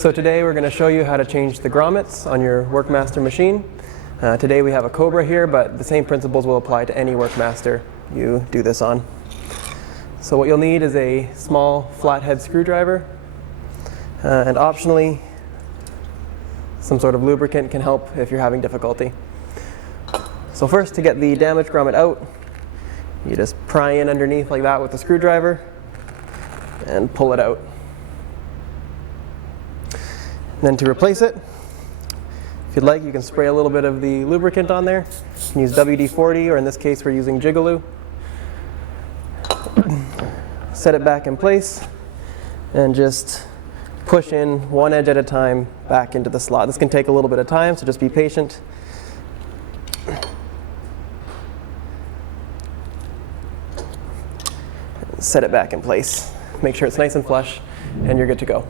So today we're going to show you how to change the grommets on your WerkMaster machine. Today we have a Cobra here, but the same principles will apply to any WerkMaster you do this on. So what you'll need is a small flathead screwdriver, and optionally some sort of lubricant can help if you're having difficulty. So first, to get the damaged grommet out, you just pry in underneath like that with the screwdriver and pull it out. Then to replace it, if you'd like, you can spray a little bit of the lubricant on there. You can use WD-40, or in this case we're using Jigaloo. Set it back in place and just push in one edge at a time back into the slot. This can take a little bit of time, so just be patient. Set it back in place. Make sure it's nice and flush, and you're good to go.